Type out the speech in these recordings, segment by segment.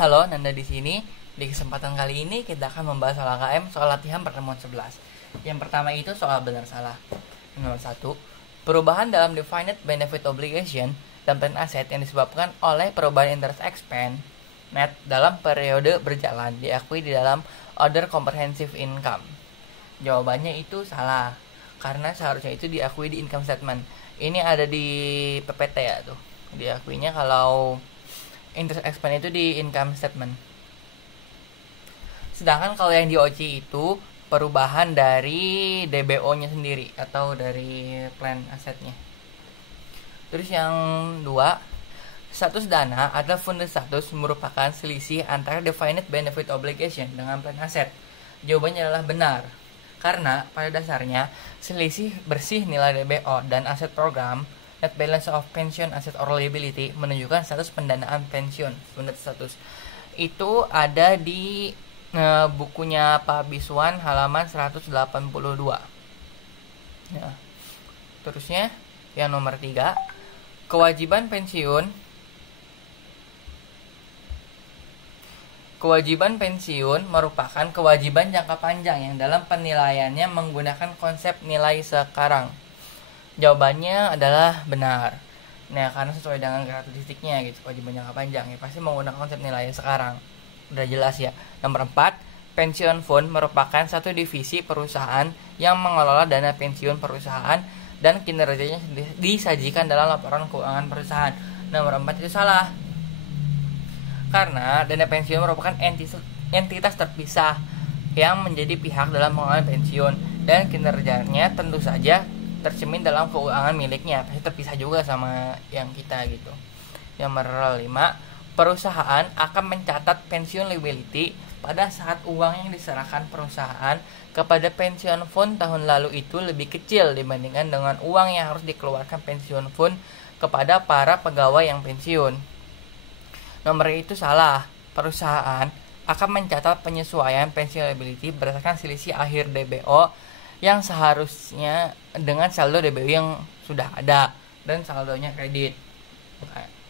Halo, Nanda di sini. Di kesempatan kali ini kita akan membahas soal KM soal latihan pertemuan 11. Yang pertama itu soal benar salah. Nomor 1, perubahan dalam defined benefit obligation dan plan asset yang disebabkan oleh perubahan interest expense net dalam periode berjalan diakui di dalam order comprehensive income. Jawabannya itu salah, karena seharusnya itu diakui di income statement. Ini ada di PPT ya tuh. Diakuinya kalau interest expense itu di income statement. Sedangkan kalau yang di OC itu perubahan dari DBO-nya sendiri atau dari plan asetnya. Terus yang 2, status dana atau funded status merupakan selisih antara defined benefit obligation dengan plan aset. Jawabannya adalah benar. Karena pada dasarnya selisih bersih nilai DBO dan aset program net balance of pension asset or liability menunjukkan status pendanaan pensiun funded status. Itu ada di bukunya Pak Biswan halaman 182. Ya. Terusnya yang nomor 3, kewajiban pensiun merupakan kewajiban jangka panjang yang dalam penilaiannya menggunakan konsep nilai sekarang. Jawabannya adalah benar. Nah, karena sesuai dengan karakteristiknya gitu, kewajiban jangka panjang ya pasti menggunakan konsep nilai sekarang. Udah jelas ya. Nomor 4, pensiun fund merupakan satu divisi perusahaan yang mengelola dana pensiun perusahaan dan kinerjanya disajikan dalam laporan keuangan perusahaan. Nomor 4 itu salah. Karena dana pensiun merupakan entitas terpisah yang menjadi pihak dalam pengelolaan pensiun dan kinerjanya tentu saja tercermin dalam keuangan miliknya, pasti terpisah juga sama yang kita gitu. Nomor 5, perusahaan akan mencatat pensiun liability pada saat uang yang diserahkan perusahaan kepada pensiun fund tahun lalu itu lebih kecil dibandingkan dengan uang yang harus dikeluarkan pensiun fund kepada para pegawai yang pensiun. Nomor itu salah. Perusahaan akan mencatat penyesuaian pensiun liability berdasarkan selisih akhir DBO yang seharusnya dengan saldo DBO yang sudah ada dan saldonya kredit.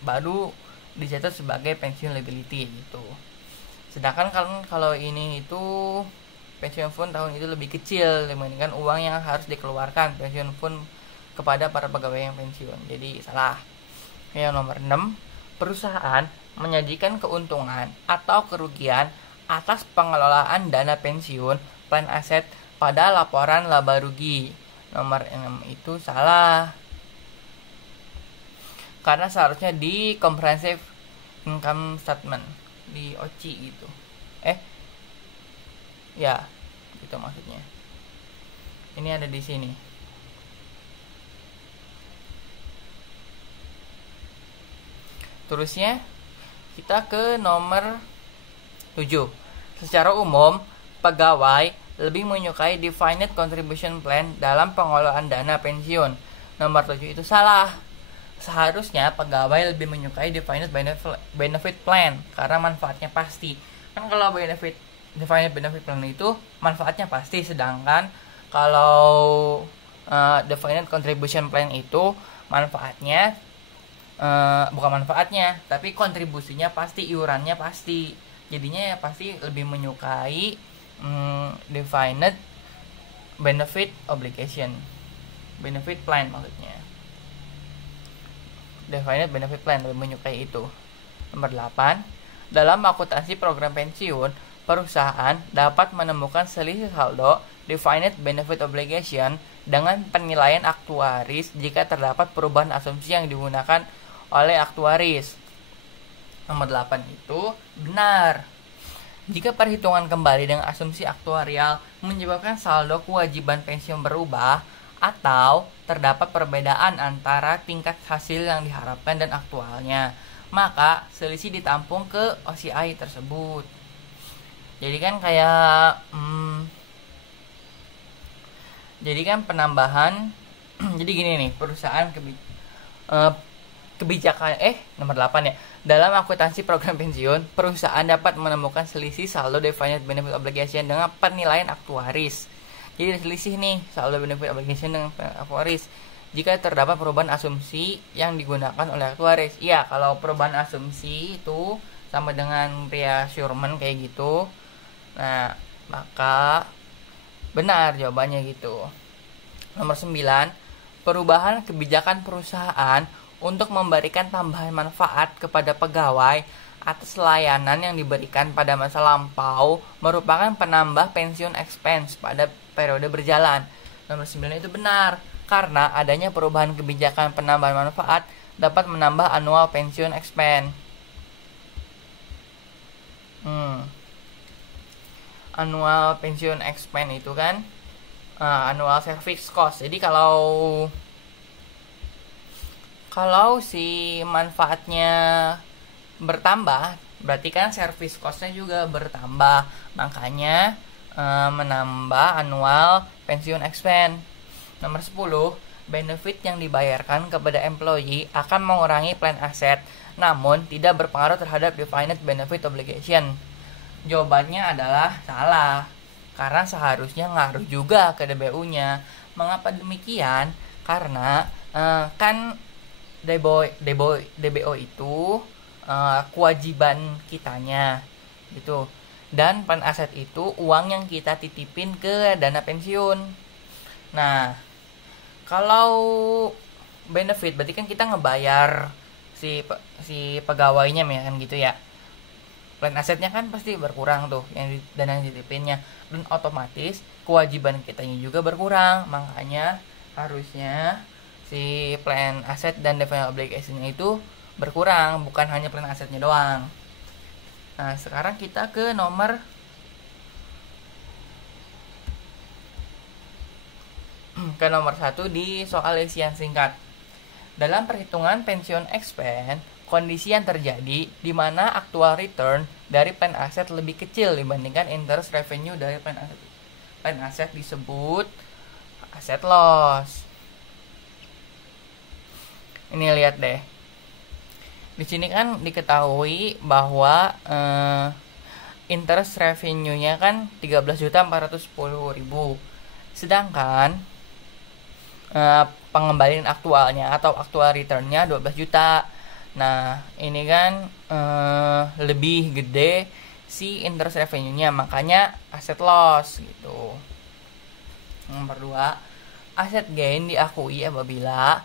Baru dicatat sebagai pensiun liability gitu. Sedangkan kalau ini itu pensiun fund tahun itu lebih kecil dibandingkan uang yang harus dikeluarkan pensiun fund kepada para pegawai yang pensiun. Jadi salah. Yang nomor 6, perusahaan menyajikan keuntungan atau kerugian atas pengelolaan dana pensiun plan aset pada laporan laba rugi. Nomor 6 itu salah. Karena seharusnya di comprehensive income statement, di OC gitu. Ya, gitu maksudnya. Ini ada di sini. Terusnya kita ke nomor 7. Secara umum, pegawai lebih menyukai defined contribution plan dalam pengelolaan dana pensiun. Nomor 7 itu salah. Seharusnya pegawai lebih menyukai defined benefit plan karena manfaatnya pasti. Kan kalau defined benefit plan itu manfaatnya pasti, sedangkan kalau defined contribution plan itu manfaatnya bukan manfaatnya, tapi kontribusinya pasti, iurannya pasti. Jadinya ya pasti lebih menyukai defined benefit obligation, benefit plan maksudnya. Defined benefit plan lebih menyukai itu. Nomor 8, dalam akuntansi program pensiun, perusahaan dapat menemukan selisih saldo defined benefit obligation dengan penilaian aktuaris jika terdapat perubahan asumsi yang digunakan oleh aktuaris. Nomor 8 itu benar. Jika perhitungan kembali dengan asumsi aktuarial menyebabkan saldo kewajiban pensiun berubah atau terdapat perbedaan antara tingkat hasil yang diharapkan dan aktualnya, maka selisih ditampung ke OCI tersebut. Jadi kan kayak penambahan jadi gini nih, perusahaan kebijakan nomor 8 ya. Dalam akuntansi program pensiun, perusahaan dapat menemukan selisih saldo defined benefit obligation dengan penilaian aktuaris. Jadi selisih nih saldo benefit obligation dengan aktuaris jika terdapat perubahan asumsi yang digunakan oleh aktuaris. Iya, kalau perubahan asumsi itu sama dengan reassurance kayak gitu. Nah, maka benar jawabannya gitu. Nomor 9, perubahan kebijakan perusahaan untuk memberikan tambahan manfaat kepada pegawai atas layanan yang diberikan pada masa lampau merupakan penambah pensiun expense pada periode berjalan. Nomor 9 itu benar, karena adanya perubahan kebijakan penambahan manfaat dapat menambah annual pensiun expense. Annual pensiun expense itu kan annual service cost. Jadi kalau si manfaatnya bertambah, berarti kan service cost-nya juga bertambah. Makanya menambah annual pensiun expense. Nomor 10, benefit yang dibayarkan kepada employee akan mengurangi plan aset, namun tidak berpengaruh terhadap defined benefit obligation. Jawabannya adalah salah, karena seharusnya ngaruh juga ke DBU-nya. Mengapa demikian? Karena kan DBO itu kewajiban kitanya gitu, dan plan aset itu uang yang kita titipin ke dana pensiun. Nah, kalau benefit berarti kan kita ngebayar si pegawainya ya kan gitu ya. Plan asetnya kan pasti berkurang tuh yang dana titipinnya, dan otomatis kewajiban kitanya juga berkurang. Makanya harusnya si plan aset dan defined obligation-nya itu berkurang, bukan hanya plan asetnya doang. Nah, sekarang kita ke nomor 1 di soal isian singkat. Dalam perhitungan pensiun expense, kondisi yang terjadi di mana actual return dari plan aset lebih kecil dibandingkan interest revenue dari plan aset disebut asset loss. Ini lihat deh. Di sini kan diketahui bahwa interest revenue-nya kan 13.410.000. Sedangkan pengembalian aktualnya atau actual return-nya 12 juta. Nah, ini kan lebih gede si interest revenue-nya, makanya asset loss gitu. Nomor 2, asset gain diakui apabila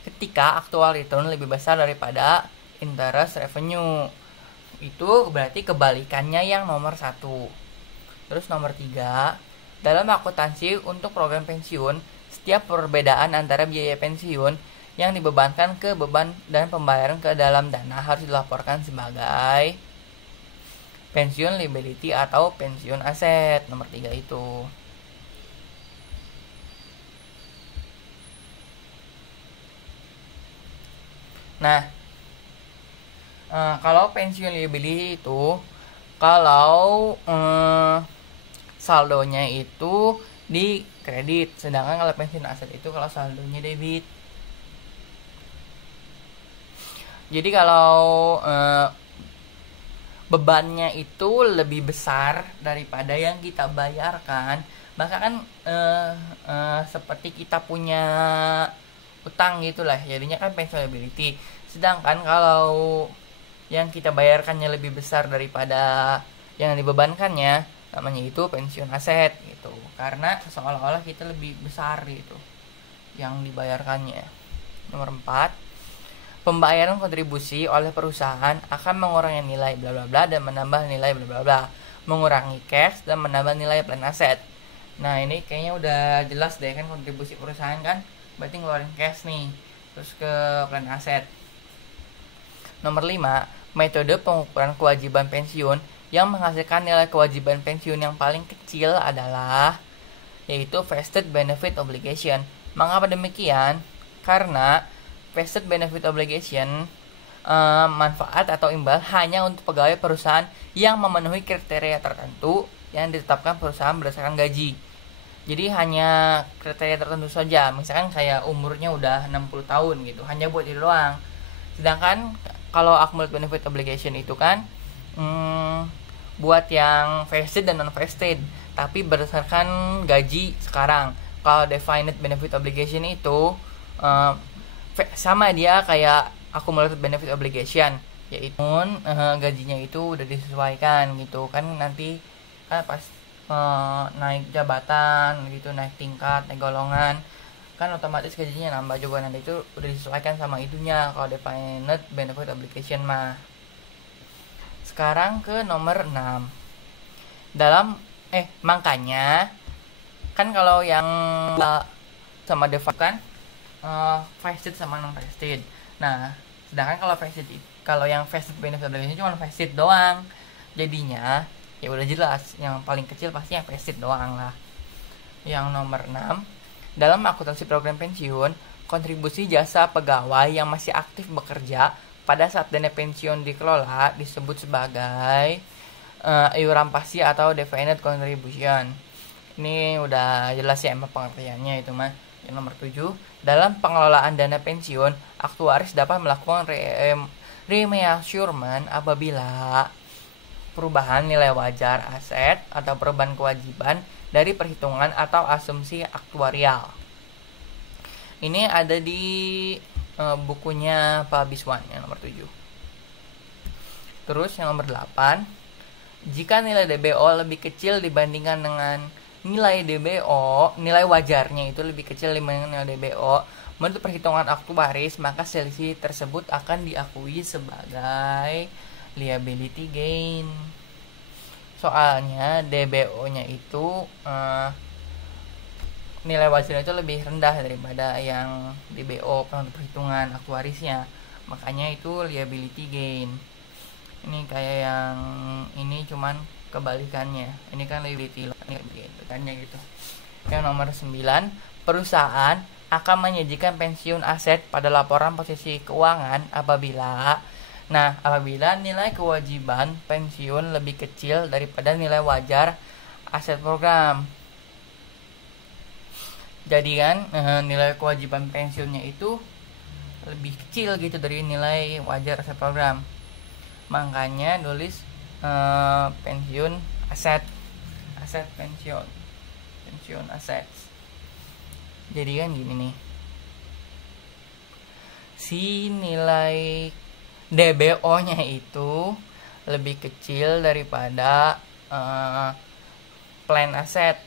ketika actual return lebih besar daripada interest revenue. Itu berarti kebalikannya yang nomor 1. Terus nomor 3, dalam akuntansi untuk program pensiun, setiap perbedaan antara biaya pensiun yang dibebankan ke beban dan pembayaran ke dalam dana harus dilaporkan sebagai pensiun liability atau pensiun aset. Nomor 3 itu. Nah, kalau pensiun liability itu kalau saldonya itu di kredit, sedangkan kalau pensiun aset itu kalau saldonya debit. Jadi kalau bebannya itu lebih besar daripada yang kita bayarkan, maka kan seperti kita punya utang gitulah, jadinya kan pensiun liability. Sedangkan kalau yang kita bayarkannya lebih besar daripada yang dibebankannya, namanya itu pensiun aset gitu, karena seolah-olah kita lebih besar gitu yang dibayarkannya. Nomor 4, pembayaran kontribusi oleh perusahaan akan mengurangi nilai bla bla bla dan menambah nilai bla bla bla, mengurangi cash dan menambah nilai plan aset. Nah, ini kayaknya udah jelas deh kan, kontribusi perusahaan kan berarti ngeluarin cash nih, terus ke plan aset. Nomor 5, metode pengukuran kewajiban pensiun yang menghasilkan nilai kewajiban pensiun yang paling kecil adalah yaitu vested benefit obligation. Mengapa demikian? Karena vested benefit obligation manfaat atau imbal hanya untuk pegawai perusahaan yang memenuhi kriteria tertentu yang ditetapkan perusahaan berdasarkan gaji. Jadi hanya kriteria tertentu saja, misalkan kayak umurnya udah 60 tahun gitu, hanya buat itu doang. Sedangkan kalau accumulated benefit obligation itu kan buat yang vested dan non vested, tapi berdasarkan gaji sekarang. Kalau defined benefit obligation itu sama dia kayak accumulated benefit obligation, yaitu gajinya itu udah disesuaikan gitu kan, nanti kan pas naik jabatan gitu, naik tingkat, naik golongan kan otomatis gajinya nambah juga, nanti itu udah disesuaikan sama itunya kalau defined benefit obligation mah. Sekarang ke nomor 6. Dalam makanya kan kalau yang sama default kan vested sama non vested. Nah, sedangkan kalau yang vested benefit obligation cuma vested doang. Jadinya ya udah jelas yang paling kecil pasti yang vested doang lah. Yang nomor 6, dalam akuntansi program pensiun, kontribusi jasa pegawai yang masih aktif bekerja pada saat dana pensiun dikelola disebut sebagai iuran pasti atau defined contribution. Ini udah jelas ya emang pengertiannya itu mah. Yang nomor 7, dalam pengelolaan dana pensiun, aktuaris dapat melakukan remeasurement apabila perubahan nilai wajar aset atau perubahan kewajiban dari perhitungan atau asumsi aktuarial. Ini ada di bukunya Pak Biswan yang nomor 7. Terus yang nomor 8, jika nilai DBO lebih kecil dibandingkan dengan nilai DBO, nilai wajarnya itu lebih kecil dibandingkan nilai DBO, menurut perhitungan aktuaris, maka selisih tersebut akan diakui sebagai liability gain. Soalnya DBO-nya itu nilai wajarnya itu lebih rendah daripada yang DBO penentu perhitungan aktuarisnya, makanya itu liability gain. Ini kayak yang ini cuman kebalikannya, ini kan liability kan gitu. Yang nomor 9, perusahaan akan menyajikan pensiun aset pada laporan posisi keuangan apabila nilai kewajiban pensiun lebih kecil daripada nilai wajar aset program. Jadi kan nilai kewajiban pensiunnya itu lebih kecil gitu dari nilai wajar aset program. Makanya tulis pensiun aset pensiun aset. Jadi kan gini nih, si nilai DBO-nya itu lebih kecil daripada plan aset,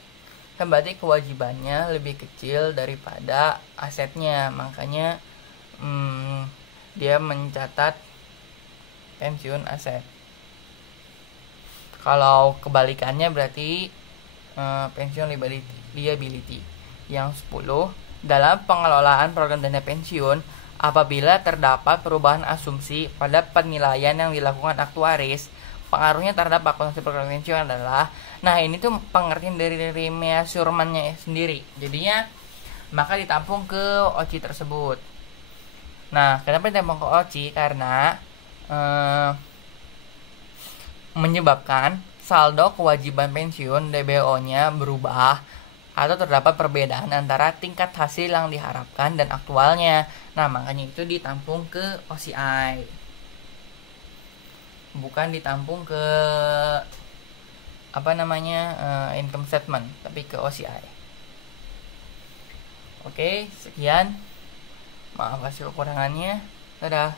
kan berarti kewajibannya lebih kecil daripada asetnya, makanya dia mencatat pensiun aset. Kalau kebalikannya berarti pensiun liability. Yang 10, dalam pengelolaan program dana pensiun, apabila terdapat perubahan asumsi pada penilaian yang dilakukan aktuaris, pengaruhnya terhadap akuntansi program pensiun adalah, nah ini tuh pengertian dari remeasurement-nya sendiri. Jadinya maka ditampung ke OCI tersebut. Nah, kenapa ditampung ke OCI? Karena menyebabkan saldo kewajiban pensiun DBO-nya berubah atau terdapat perbedaan antara tingkat hasil yang diharapkan dan aktualnya. Nah, makanya itu ditampung ke OCI, bukan ditampung ke income statement, tapi ke OCI. Oke, sekian. Maaf hasil kekurangannya. Dadah.